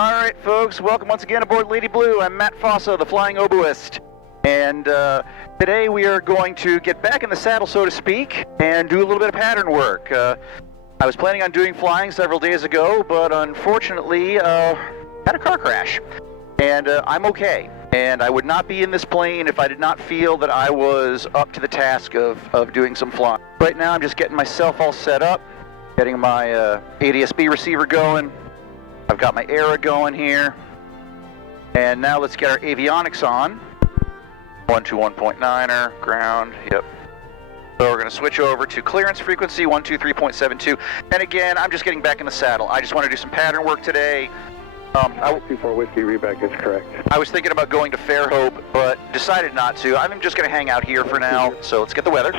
All right, folks, welcome once again aboard Lady Blue. I'm Matt Fossa, the Flying Oboist. And today we are going to get back in the saddle, so to speak, and do a little bit of pattern work. I was planning on doing flying several days ago, but unfortunately had a car crash. And I'm okay. And I would not be in this plane if I did not feel that I was up to the task of doing some flying. Right now I'm just getting myself all set up, getting my ADS-B receiver going. I've got my ERA going here. And now let's get our avionics on. 121.9er, ground, yep. So we're going to switch over to clearance frequency 123.72. And again, I'm just getting back in the saddle. I just want to do some pattern work today. 24 Whiskey Reback is correct. I was thinking about going to Fairhope, but decided not to. I'm just going to hang out here for now. So let's get the weather.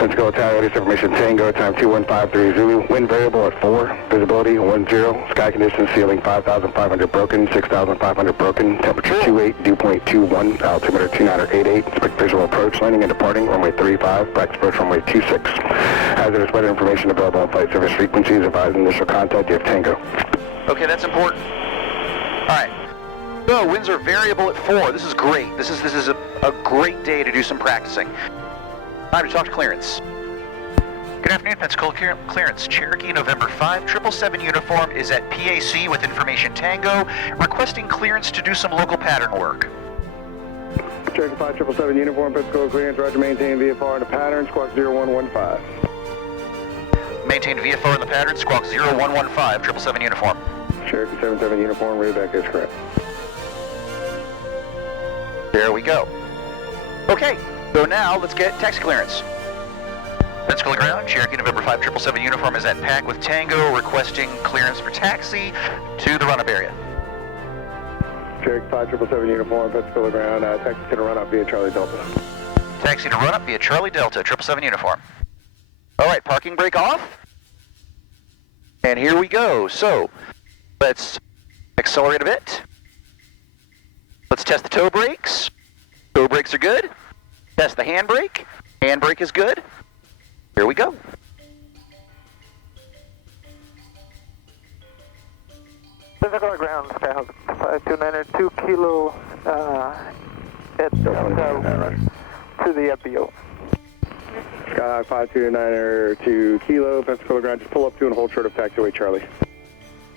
Pensacola International, information Tango, time 2153 Zulu, wind variable at 4, visibility 10, sky conditions, ceiling 5,500 broken, 6,500 broken, temperature 28, dew point 21, altimeter 2988, expect visual approach, landing and departing, runway 35, practice approach runway 26. Hazardous weather information available on flight service frequencies, advise initial contact, you have Tango. Okay, that's important. All right. So, winds are variable at 4. This is great. This is a great day to do some practicing. Time to talk to clearance. Good afternoon, Pensacola Clearance. Cherokee November 5, 777 uniform is at PAC with information Tango, requesting clearance to do some local pattern work. Cherokee 5, 777 uniform, Pensacola Clearance, roger, maintain VFR in the pattern, squawk 0115. Maintain VFR in the pattern, squawk 0115, 777 uniform. Cherokee 77 uniform, readback is correct. There we go. Okay. So now, let's get taxi clearance. Pensacola ground, Cherokee November 5, 777 uniform is at PAC with Tango, requesting clearance for taxi to the run-up area. Cherokee 5, 777 uniform, Pensacola ground, taxi to the run-up via Charlie Delta. Taxi to run-up via Charlie Delta, 777 uniform. All right, parking brake off. And here we go. So, let's accelerate a bit. Let's test the toe brakes. Toe brakes are good. Test the handbrake. Handbrake is good. Here we go. Pensacola ground, Skyhawk 5292 2 kilo at to the FBO. Skyhawk 5292 2 kilo, Pensacola ground, just pull up to and hold short of taxiway Charlie.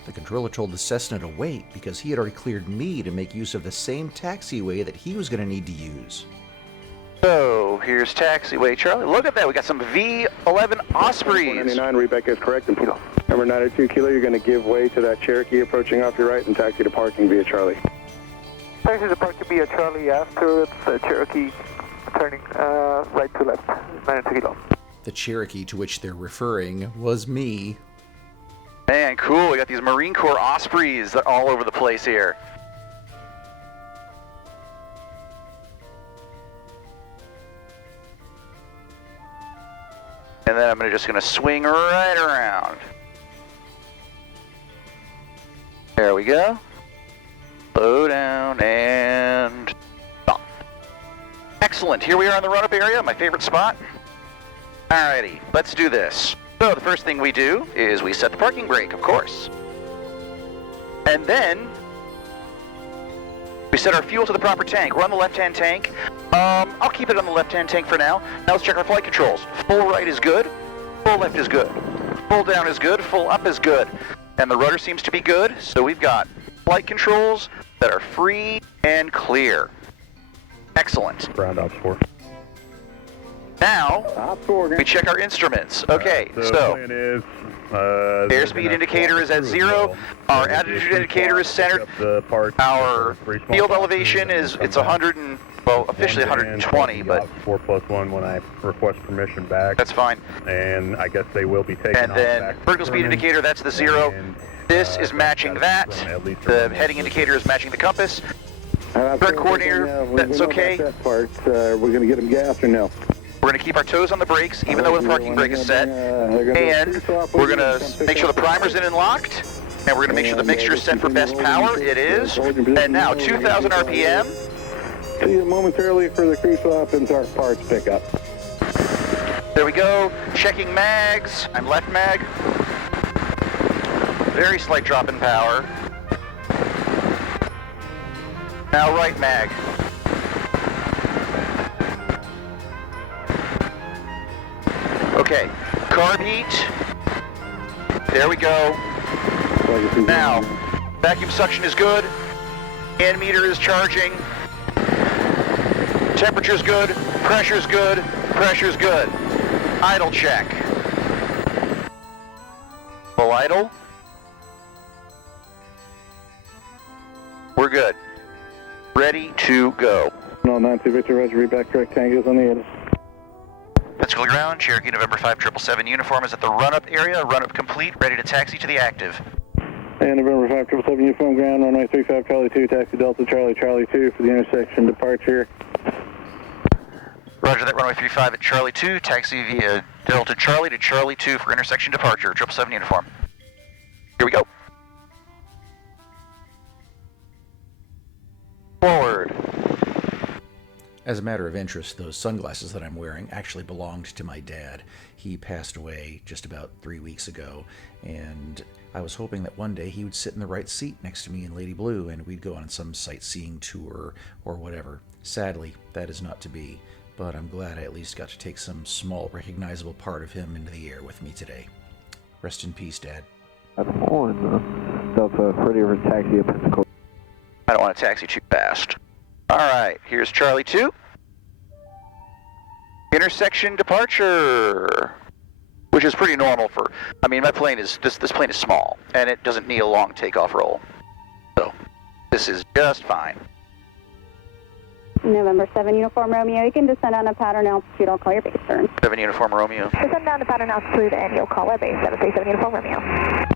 The controller told the Cessna to wait because he had already cleared me to make use of the same taxiway that he was going to need to use. So, here's taxiway Charlie. Look at that, we got some V11 Ospreys. 99, readback is correct. And number 92 kilo, you're going to give way to that Cherokee approaching off your right and taxi to parking via Charlie. Taxi to parking via Charlie after it's Cherokee turning right to left, 92 kilo. The Cherokee to which they're referring was me. Man, cool, we got these Marine Corps Ospreys that are all over the place here. And then I'm just going to swing right around. There we go. Slow down and stop. Excellent. Here we are in the run-up area, my favorite spot. Alrighty, let's do this. So the first thing we do is we set the parking brake, of course. And then we set our fuel to the proper tank. Run the left-hand tank. I'll keep it on the left-hand tank for now. Now let's check our flight controls. Full right is good. Full left is good. Full down is good. Full up is good. And the rudder seems to be good. So we've got flight controls that are free and clear. Excellent. Ground ops 4. Now, we check our instruments. Okay, so airspeed indicator is at 0. Our attitude indicator is centered. Our field elevation is, it's 100 and, well, officially 120, but 4+1 when I request permission back. That's fine. And I guess they will be taking and then vertical speed indicator, that's the 0. This is matching that. The heading indicator is matching the compass. Current coordinator, that's okay. We're going to get them gas or no? We're going to keep our toes on the brakes, even though the parking brake is set. And we're going to make sure the primer's in and locked. And we're going to make sure the mixture is set for best power. It is. And now, 2,000 RPM. See you momentarily for the crew swap and our parts pickup. There we go. Checking mags. I'm left mag. Very slight drop in power. Now right mag. Okay, carb heat. There we go. Now, vacuum suction is good. Hand meter is charging. Temperature's good. Pressure's good. Pressure's good. Idle check. Full idle. We're good. Ready to go. No, 92 Victor, Roger, read back correct tangos on the edge. Pensacola ground, Cherokee November 5777 uniform is at the run-up area. Run-up complete, ready to taxi to the active. And November 5777 uniform ground, runway 35 Charlie 2, taxi Delta Charlie Charlie 2 for the intersection departure. Roger that, runway 35 at Charlie 2, taxi via Delta Charlie to Charlie 2 for intersection departure, 777 uniform. Here we go. Forward. As a matter of interest, those sunglasses that I'm wearing actually belonged to my dad. He passed away just about 3 weeks ago, and I was hoping that one day he would sit in the right seat next to me in Lady Blue and we'd go on some sightseeing tour or whatever. Sadly, that is not to be, but I'm glad I at least got to take some small recognizable part of him into the air with me today. Rest in peace, Dad. I'm on Delta, ready for taxi at Pensacola. I don't want to taxi too fast. All right, here's Charlie 2. Intersection departure, which is pretty normal for, I mean, my plane is, this plane is small, and it doesn't need a long takeoff roll. So, this is just fine. November 7 Uniform Romeo, you can descend on a pattern altitude, I'll call your base turn. 7 Uniform Romeo. Descend down to pattern altitude and you'll call our base, 737 Uniform Romeo.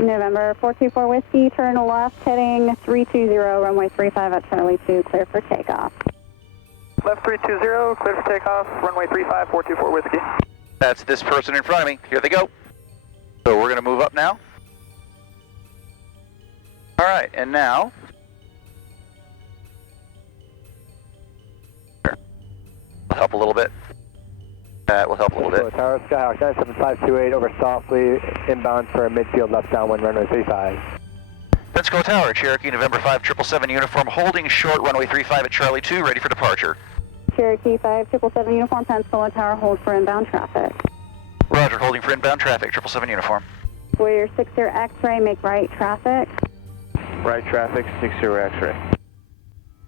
November 424 Whiskey, turn left, heading 320, runway 35 at Charlie 2, clear for takeoff. Left 320, clear for takeoff, runway 35, 424 Whiskey. That's this person in front of me. Here they go. So we're going to move up now. All right, and now, will help a little bit. That will help a little bit. Tower, Skyhawk 97528 over softly, inbound for a midfield left downwind, runway 35. Pensacola Tower, Cherokee November 5777 uniform, holding short, runway 35 at Charlie 2, ready for departure. Cherokee 5777 Uniform, Pensacola Tower, hold for inbound traffic. Roger, holding for inbound traffic, 777 uniform. Warrior 60 X-ray, make right traffic. Right traffic, 60 X-ray.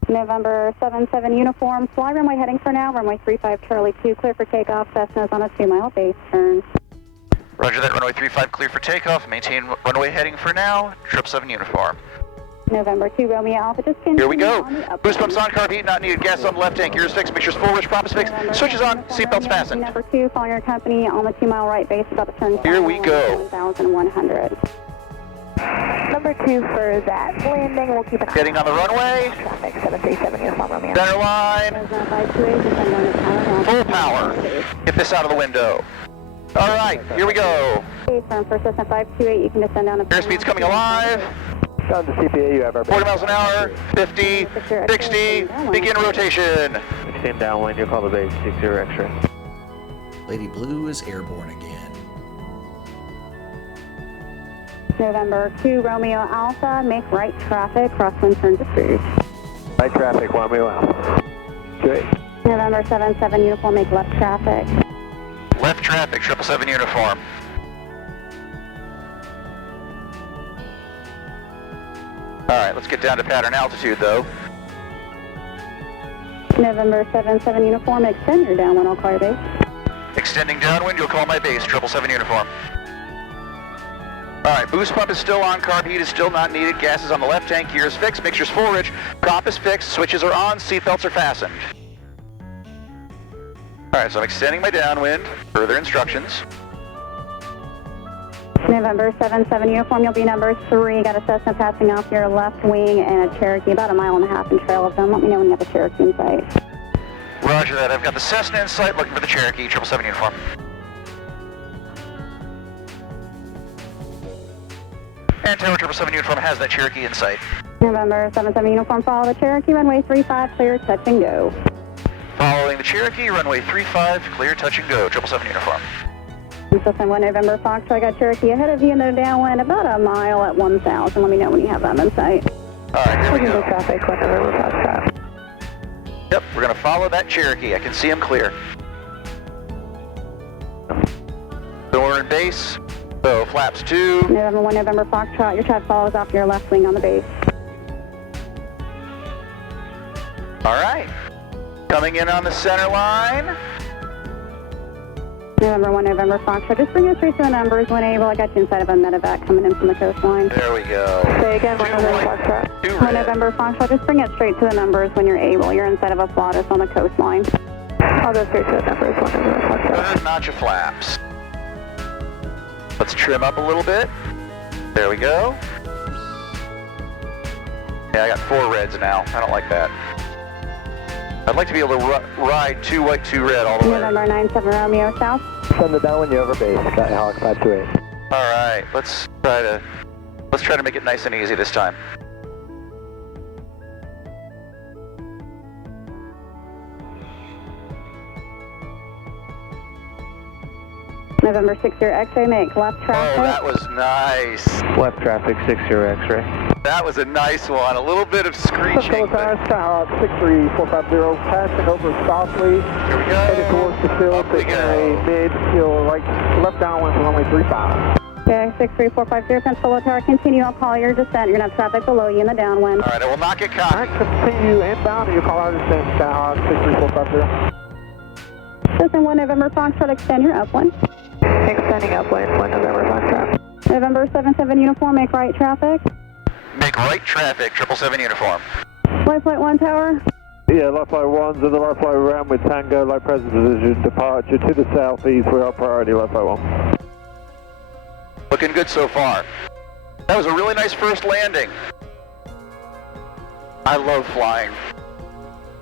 November 77 Uniform, fly runway heading for now, runway 35 Charlie 2, clear for takeoff, Cessna's on a 2-mile base turn. Roger that, runway 35 clear for takeoff, maintain runway heading for now, 777 uniform. November 2 Romeo Alpha, just continue. Here we go. On the Boost pumps on, carb heat not needed, gas on the left tank, gears fixed, mixtures full, rich, props fixed, switches on, seatbelts fastened. Number 2, following your company on the 2-mile right base, about to turn. Here we go. 1,100. Number 2 for that landing, we'll keep an eye Getting on the runway. Traffic, 737 Uniform Romeo. Center line. Full power. Get this out of the window. All right, here we go. Firm for Cessna 528, you can descend down the Airspeed's coming alive. On the CPA, you have our 40 miles an hour, 50, 60, begin rotation. Extend downwind, you'll call the base, 60 X-ray. Lady Blue is airborne again. November 2 Romeo Alpha, make right traffic, crosswind turn to cruise. Right traffic, Romeo Alpha. Good. November 77 Uniform, make left traffic. Left traffic, 777 uniform. All right, let's get down to pattern altitude, though. November 77 Uniform, extend your downwind, I'll call your base. Extending downwind, you'll call my base, 777 uniform. All right, boost pump is still on, carb heat is still not needed, gas is on the left tank, gears fixed, mixture's full rich, prop is fixed, switches are on, seatbelts are fastened. All right, so I'm extending my downwind, further instructions. November 77 Uniform, you'll be number 3, got a Cessna passing off your left wing and a Cherokee, about 1.5 miles in trail of them. Let me know when you have a Cherokee in sight. Roger that, I've got the Cessna in sight, looking for the Cherokee, 777 uniform. And Tower 777 uniform has that Cherokee in sight. November 77 Uniform, follow the Cherokee, runway 35, clear, touch and go. Following the Cherokee, runway 35, clear, touch and go, 777 uniform. Cessna 1 November Fox, I got Cherokee ahead of you in the downwind, about 1 mile at 1,000. Let me know when you have them in sight. Alright, here we Signal go. traffic, 1 November Foxtrot. Yep, we're gonna follow that Cherokee. I can see him clear. So we're in base. So flaps 2. November 1 November Foxtrot, your traffic follows off your left wing on the base. Alright. Coming in on the center line. November 1 November Foxtrot, just bring us straight to the numbers when able. I got you inside of a medevac coming in from the coastline. There we go. Say again, 1 November white, Foxtrot. 2 1 red. November Foxtrot, just bring it straight to the numbers when you're able. You're inside of a Plautus on the coastline. I'll go straight to the numbers, 1 November Foxtrot. Good notch of flaps. Let's trim up a little bit. There we go. Yeah, I got 4 reds now. I don't like that. I'd like to be able to ride 2 white, 2 red all the way. November 97 Romeo South. Send it down when you're over base. Sky Hawk 528. All right, let's try to make it nice and easy this time. November 60 X-ray, make left traffic. Oh, that was nice. Left traffic, 60 X-ray. That was a nice one. A little bit of screeching. Pensacola but- International, Skyhawk 63450, passing over softly, Here we headed go. towards the field, Up we taking go. a mid-hill right, left downwind for runway 35. Okay, 63450 Pensacola Tower, continue up your descent. You're going to have traffic below you in the downwind. All right, I will not get Alright, cocky. continue inbound, and you call out descent, Skyhawk 63450. Listen, 1 November Foxtrot, extend your upwind. Extending upwind, 1 November Foxtrot. November 77 uniform, make right traffic. Make right traffic, 777 uniform. Light flight 1 tower. Yeah, light flight 1's in the light flight round with Tango, light presence position, departure to the southeast, we are priority, light flight 1. Looking good so far. That was a really nice first landing. I love flying.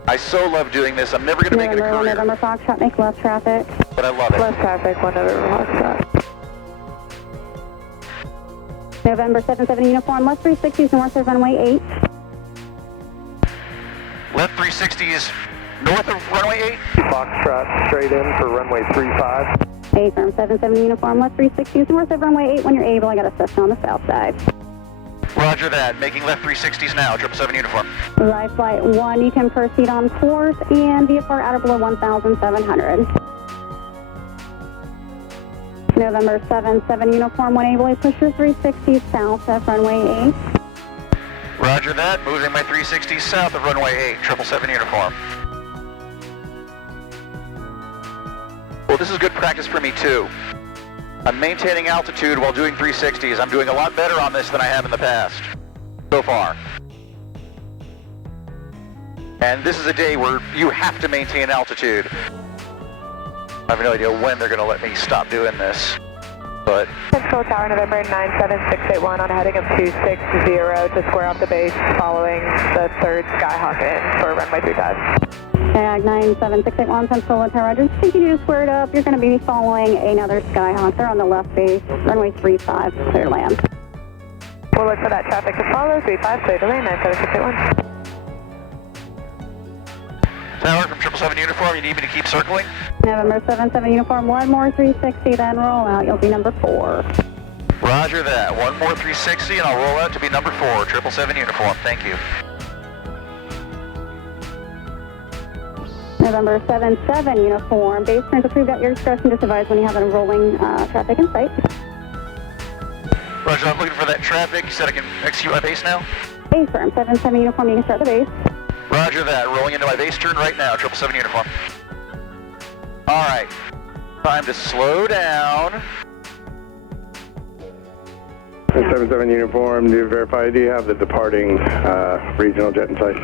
I so love doing this. I'm never going to make it a November 1 career, November Foxtrot, make left traffic. but I love it. Left traffic, 1 November Foxtrot. November 77 uniform, left 360s north of runway 8. Left 360s north of runway 8. Foxtrot straight in for runway 35. A firm 77 uniform, left 360s north of runway 8 when you're able. I got a Cessna on the south side. Roger that. Making left 360s now, 777 uniform. Light flight 1, you can proceed on course and VFR out or below 1,700. November 77 uniform, when able, push your 360 south of runway 8. Roger that. Moving my 360s south of runway 8, 777 uniform. Well, this is good practice for me too. I'm maintaining altitude while doing 360s. I'm doing a lot better on this than I have in the past, so far. And this is a day where you have to maintain altitude. I have no idea when they're going to let me stop doing this, but Pensacola Tower, November 97681 on a heading of 260 to square off the base following the 3rd Skyhawk in for runway 35. Tag 97681 Pensacola Tower, Roger. Continue to square it up. You're going to be following another Skyhawk. They're on the left base, runway 35, clear land. We'll look for that traffic to follow, 35, clear to land, 97681. Tower from 777 uniform, you need me to keep circling? November 77 uniform, one more 360, then roll out. You'll be number 4. Roger that. One more 360 and I'll roll out to be number 4, 777 uniform. Thank you. November 77 uniform, base turns approved at your discretion. Just advise when you have a rolling traffic in sight. Roger, I'm looking for that traffic. You said I can execute my base now? Base firm, 77 uniform, you can start the base. Roger that. Rolling into my base turn right now, 777 uniform. All right. Time to slow down. 77 uniform, do you verify, do you have the departing regional jet in sight?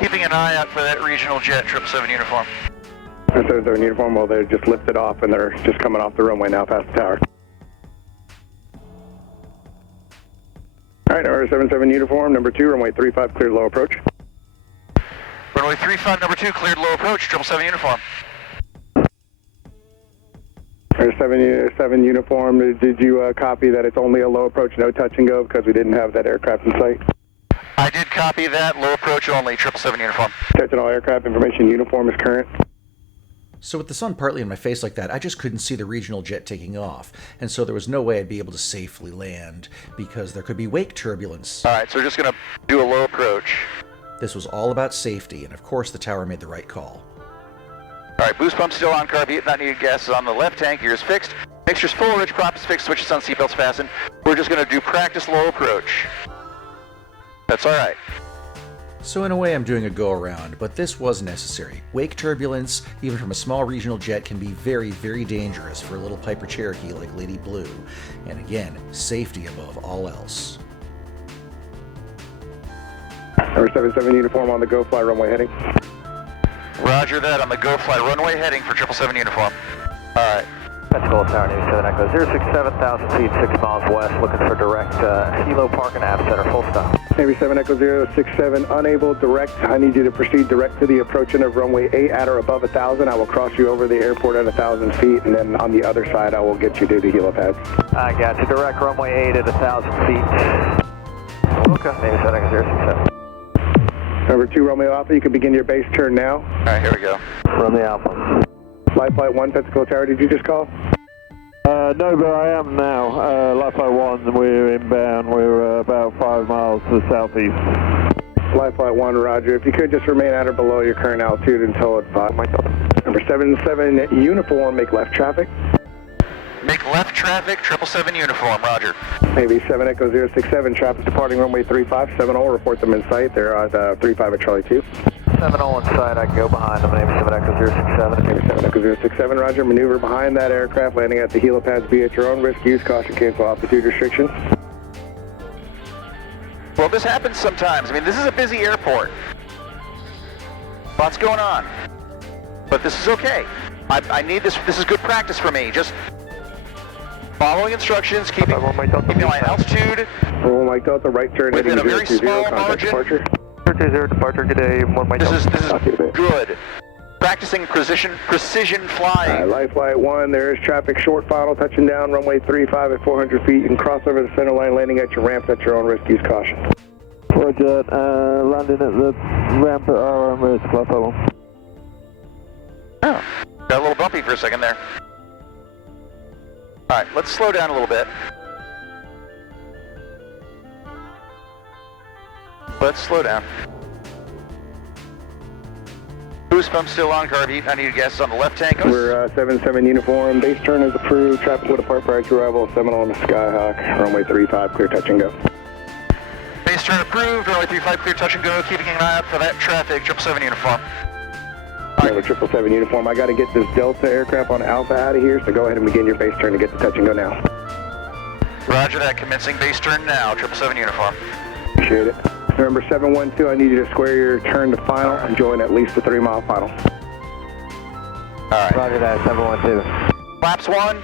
Keeping an eye out for that regional jet, 777 uniform. 77 uniform, well, they're just lifted off and they're just coming off the runway now past the tower. All right, number 77 uniform, number 2, runway 35, cleared low approach. Runway 35, number 2, cleared low approach, 777 uniform. Number 7 uniform, did you copy that it's only a low approach, no touch and go, because we didn't have that aircraft in sight? I did copy that. Low approach only, 777 uniform. Touch and all aircraft information, uniform is current. So with the sun partly in my face like that, I just couldn't see the regional jet taking off, and so there was no way I'd be able to safely land, because there could be wake turbulence. Alright, so we're just going to do a low approach. This was all about safety, and of course the tower made the right call. Alright, boost pump still on, carb heat, not needed, gas is on the left, tank gear is fixed. Mixture's full, ridge prop is fixed, switches on, seatbelts fastened. We're just going to do practice low approach. That's alright. So in a way I'm doing a go-around, but this was necessary. Wake turbulence, even from a small regional jet, can be very, very dangerous for a little Piper Cherokee like Lady Blue. And again, safety above all else. Number 77 uniform on the go fly runway heading. Roger that, on the go fly runway heading for 777 uniform. Alright. Pensacola Tower, Navy 7 Echo 067,000 feet, 6 miles west, looking for direct Hilo Park and Nav Center, full stop. Navy 7 Echo 067, unable direct. I need you to proceed direct to the approach end of runway 8 at or above 1,000. I will cross you over the airport at 1,000 feet, and then on the other side I will get you to the helipads. I got you, direct runway 8 at 1,000 feet. Okay, Navy 7 Echo 067. Number 2 Romeo Alpha, you can begin your base turn now. Alright, here we go. Romeo Alpha. Flight 1, Pensacola Tower, did you just call? No, but I am now. Life Flight 1, we're inbound. We're about 5 miles to the southeast. Flight 1, roger. If you could just remain at or below your current altitude until it's Number 77 uniform, make left traffic. Make left traffic, 777 uniform, roger. Navy 7 Echo 067, traffic departing runway 35, 70, report them in sight. They're at 35 at Charlie 2. 70 inside, I can go behind them. Navy 7 Echo 067. Navy 7 Echo 067, roger. Maneuver behind that aircraft, landing at the helipads. Be at your own risk. Use caution, cancel altitude restrictions. Well, this happens sometimes. I mean, this is a busy airport. Lots going on. But this is okay. I need this. This is good practice for me. Just following instructions, keeping my altitude. Oh, Mike Delta, right turn within heading a very 020, small contact margin. departure. 020 departure, good day. This is good. Practicing precision flying. Life Flight 1, there is traffic short final, touching down runway 35 at 400 feet and cross over the center line, landing at your ramp at your own risk. Use caution. Roger, landing at the ramp at our own risk, Life Flight 1. Oh, got a little bumpy for a second there. Alright, let's slow down a little bit. Let's slow down. Boost pump still on, carb heat. I need gases on the left tank. We're 77 uniform. Base turn is approved. Traffic will depart prior to arrival. Seminole on the Skyhawk. Runway 35, clear touch and go. Base turn approved. Runway 35, clear touch and go. Keeping an eye out for that traffic. 777 uniform. Number 777 uniform. I got to get this Delta aircraft on Alpha out of here, so go ahead and begin your base turn to get the touch and go now. Roger that. Commencing base turn now. 777 uniform. Appreciate it. Number 712, I need you to square your turn to final and join at least a 3-mile final. Alright. Roger that, 712. Flaps 1.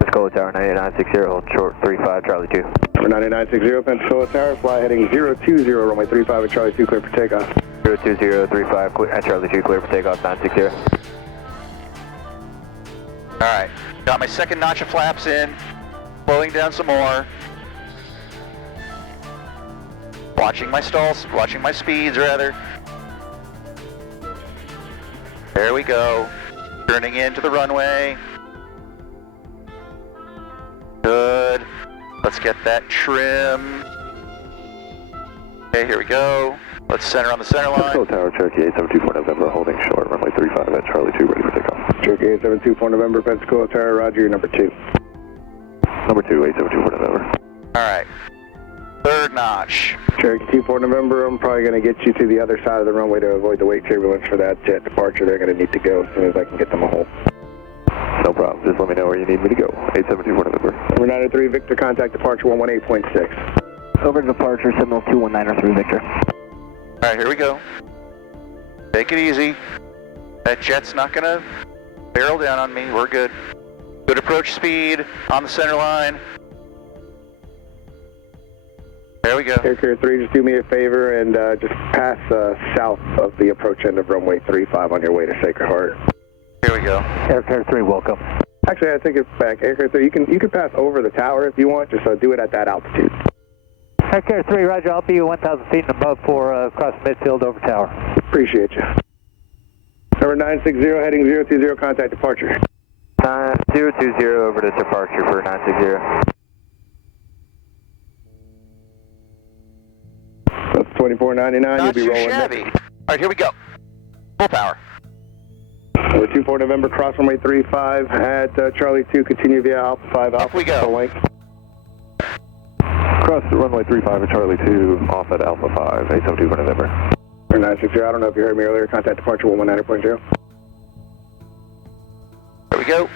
Pensacola Tower, 9960, hold short 35, Charlie 2. Number 9960, Pensacola Tower, fly heading 020, runway 35 at Charlie 2, clear for takeoff. 02035, at Charlie 2, clear for takeoff, 960. Alright. Got my second notch of flaps in. Slowing down some more. Watching my stalls, watching my speeds rather. There we go. Turning into the runway. Good. Let's get that trim. Okay, here we go. Let's center on the center line. Pensacola Tower, Cherokee 8724 November, holding short, runway 35 at Charlie 2, ready for takeoff. Cherokee 8724 November, Pensacola Tower, roger, you're number 2. Number 2, 8724 November. Alright. Third notch. Cherokee 24 November, I'm probably going to get you to the other side of the runway to avoid the wake turbulence for that jet departure. They're going to need to go as soon as I can get them a hold. No problem. Just let me know where you need me to go. 8724 November. Number 903, Victor, contact departure 118.6. Over to departure, Seminole 21903, Victor. Alright, here we go. Take it easy. That jet's not going to barrel down on me. We're good. Good approach speed on the center line. There we go. Air Carrier 3, just do me a favor and just pass south of the approach end of runway 35 on your way to Sacred Heart. Here we go. Air Carrier 3, welcome. Actually, I take it back. Air Carrier 3, you can pass over the tower if you want. Just do it at that altitude. Air Carrier 3, roger. I'll be 1,000 feet and above for cross midfield over tower. Appreciate you. Number 960 heading 020, contact departure. 020 over to departure for 960. That's 2499, you'll Not be too rolling shabby. next. All right, here we go. Full power. Number 24 November, cross runway 35 at Charlie 2, continue via Alpha 5 Alpha. Up we go. Full length. Cross runway 35 at Charlie 2, off at Alpha 5, 872 for November. Number 960, I don't know if you heard me earlier, contact departure 119.0. There we go.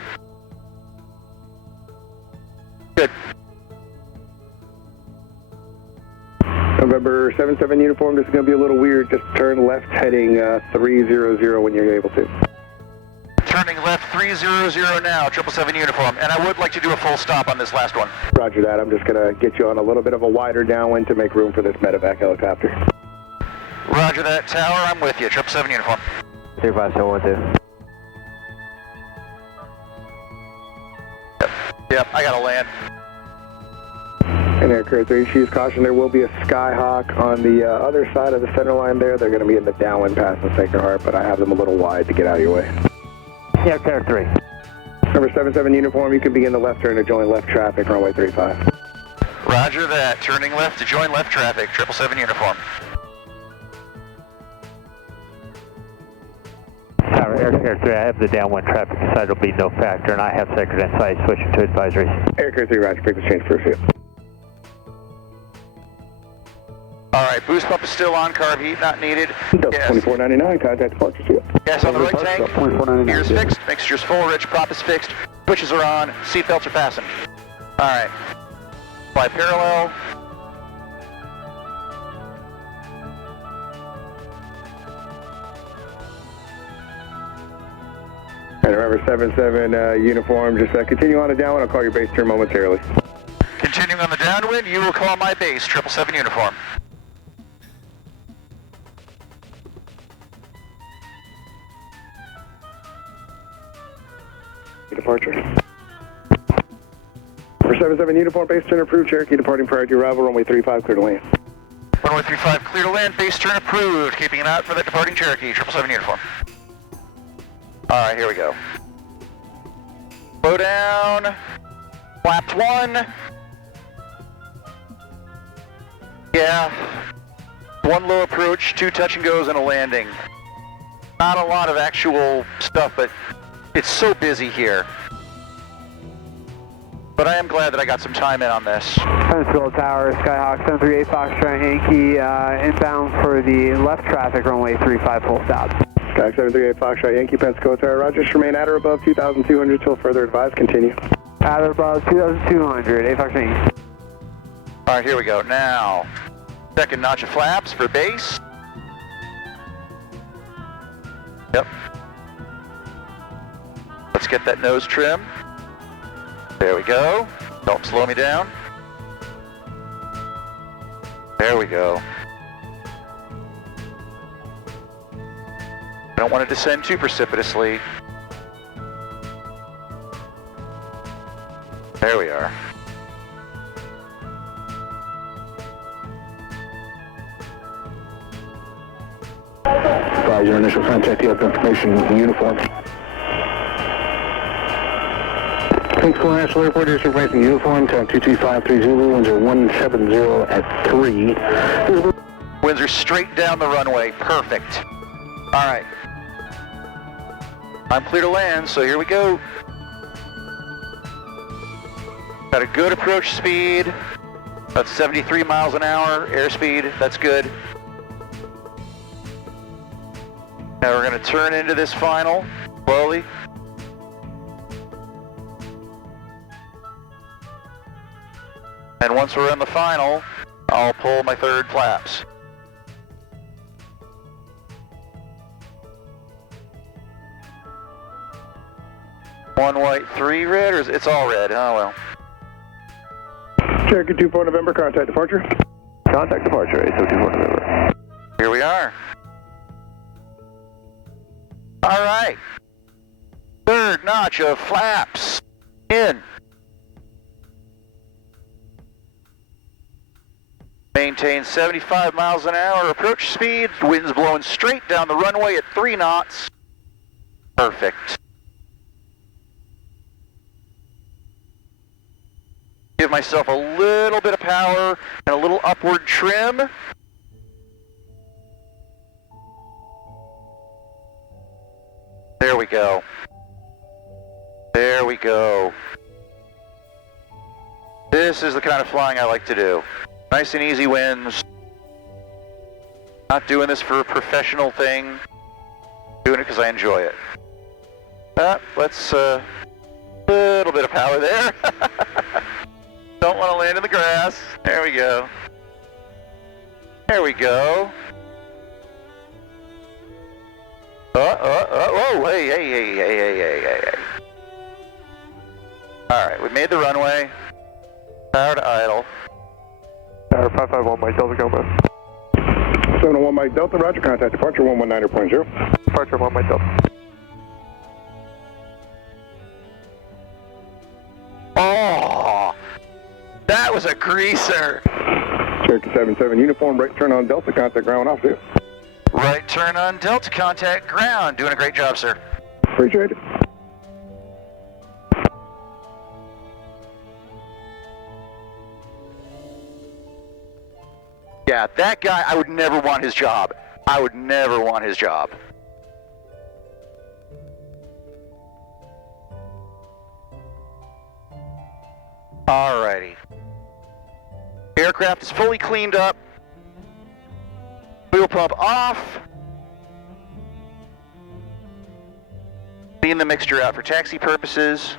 Good. November 77 uniform, this is going to be a little weird, just turn left heading 300 when you're able to. Turning left 300 now, 777 uniform. And I would like to do a full stop on this last one. Roger that, I'm just going to get you on a little bit of a wider downwind to make room for this medevac helicopter. Roger that, tower, I'm with you, 777 uniform. 35712. Yep, I gotta land. And Air Carrier 3, choose caution, there will be a Skyhawk on the other side of the center line there. They're going to be in the downwind pass in Sacred Heart, but I have them a little wide to get out of your way. Air Carrier 3. Number 77 uniform, you can begin the left turn to join left traffic, runway 35. Roger that, turning left to join left traffic, 777 uniform. Tower, Air Carrier 3, I have the downwind traffic side will be no factor, and I have Sacred in sight, switching to advisories. Air Carrier 3, roger, frequency change, proceed. Alright, boost pump is still on, carb heat not needed. Yes. 2499, contact departure field. Gas on the right tank, gears fixed, mixture's full, rich prop is fixed, switches are on, seatbelts are fastened. Alright, fly parallel. And remember, 77 uniform, just continue on the downwind, I'll call your base turn momentarily. Continuing on the downwind, you will call my base, 777 uniform. Departure. For 77 uniform, base turn approved, Cherokee departing prior to arrival, runway 35, clear to land. Runway 35, clear to land, base turn approved. Keeping an eye out for that departing Cherokee, 777 uniform. Alright, here we go. Slow down. Flaps 1. Yeah. 1 low approach, 2 touch and goes, and a landing. Not a lot of actual stuff, but it's so busy here. But I am glad that I got some time in on this. Pensacola Tower, Skyhawk 738 Foxtrot Yankee, inbound for the left traffic, runway 35, full stop. Skyhawk 738 Foxtrot Yankee, Pensacola Tower, roger, just remain at or above 2,200 till further advised, continue. At or above 2,200, 8 Foxtrot Yankee. Alright, here we go. Now, second notch of flaps for base. Yep. Let's get that nose trim. There we go. Don't slow me down. There we go. I don't want to descend too precipitously. There we are. Your initial contact, you have information, uniform. Pensacola International Airport is replacing uniform, time 22530, winds are 170 at 3. Winds are straight down the runway, perfect. All right. I'm clear to land, so here we go. Got a good approach speed, about 73 miles an hour, airspeed, that's good. Now we're going to turn into this final, slowly. And once we're in the final, I'll pull my third flaps. One white, 3 red, or it's all red? Oh well. Cherokee 24 November, contact departure. Contact departure, 824 November. Here we are. All right. Third notch of flaps in. Maintain 75 miles an hour approach speed. Winds blowing straight down the runway at 3 knots. perfect. Give myself a little bit of power and a little upward trim. There we go. There we go. This is the kind of flying I like to do. Nice and easy wins. Not doing this for a professional thing. Doing it because I enjoy it. Let's, little bit of power there. Don't want to land in the grass. There we go. There we go. Whoa, hey. Alright, we made the runway. Power to idle. Tower 551, Mike Delta, go back. 701 Mike Delta, roger, contact departure 119.0. Departure 1 Mike Delta. Oh, that was a greaser. Cherokee 77 uniform, right turn on Delta, contact ground off there. Right turn on Delta, contact ground. Doing a great job, sir. Appreciate it. Yeah, that guy, I would never want his job. I would never want his job. Alrighty. Aircraft is fully cleaned up. Fuel pump off. Clean the mixture out for taxi purposes.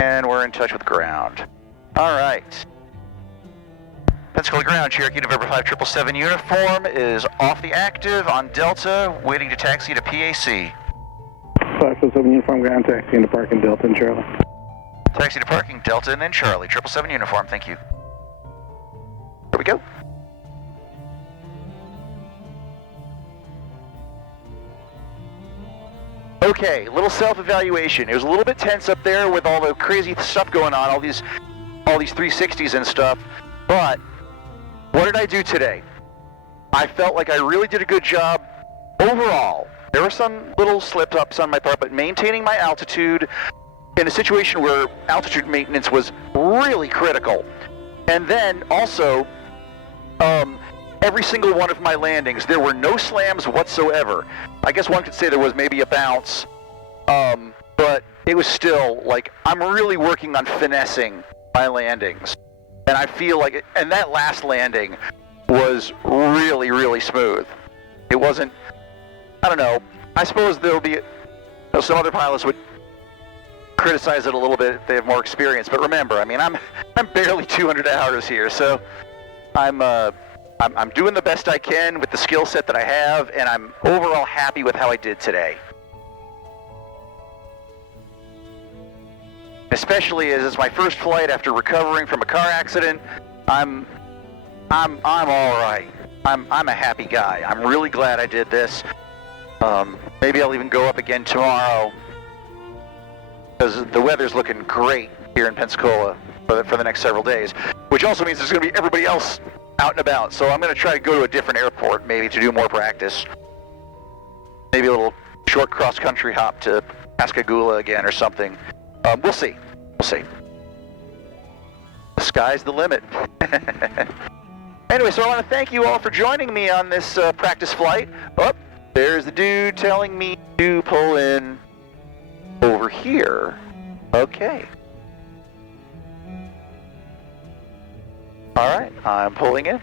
And we're in touch with ground. Alright. Pensacola ground, Cherokee November 5777 uniform is off the active on Delta, waiting to taxi to PAC. 547 uniform, ground taxi into parking Delta and Charlie. Taxi to parking Delta and then Charlie, 777 uniform, thank you. Here we go. Okay, little self-evaluation. It was a little bit tense up there with all the crazy stuff going on, all these 360s and stuff, but what did I do today? I felt like I really did a good job overall. There were some little slip-ups on my part, but maintaining my altitude in a situation where altitude maintenance was really critical. And then also, every single one of my landings, there were no slams whatsoever. I guess one could say there was maybe a bounce, but it was still like, I'm really working on finessing my landings. And I feel like, and that last landing was really, really smooth. It wasn't, I don't know, I suppose there'll be, some other pilots would criticize it a little bit if they have more experience, but remember, I mean, I'm barely 200 hours here, so I'm doing the best I can with the skill set that I have, and I'm overall happy with how I did today. Especially as it's my first flight after recovering from a car accident, I'm all right. I'm a happy guy. I'm really glad I did this. Maybe I'll even go up again tomorrow, because the weather's looking great here in Pensacola for the next several days, which also means there's going to be everybody else out and about. So I'm going to try to go to a different airport maybe to do more practice. Maybe a little short cross-country hop to Pascagoula again or something. We'll see. We'll see. The sky's the limit. Anyway, so I want to thank you all for joining me on this practice flight. Oh, there's the dude telling me to pull in over here. Okay. All right, I'm pulling in.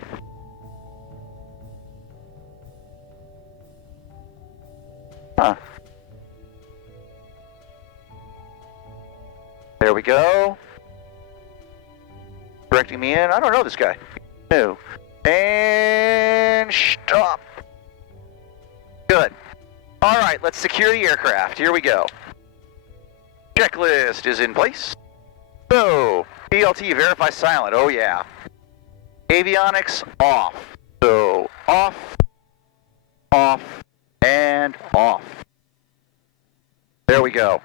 Huh. There we go. Directing me in. I don't know this guy. No. And stop. Good. All right, let's secure the aircraft. Here we go. Checklist is in place. So, PLT verify silent. Oh yeah. Avionics off. So, off, off, and off. There we go.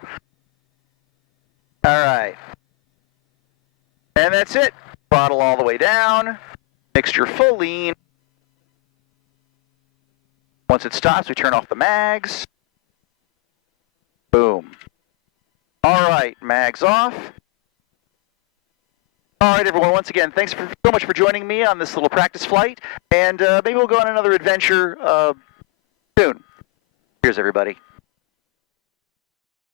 All right. And that's it. Throttle all the way down. Mixture full lean. Once it stops, we turn off the mags. Boom. All right, mags off. All right, everyone, once again, thanks so much for joining me on this little practice flight, and maybe we'll go on another adventure soon. Cheers, everybody.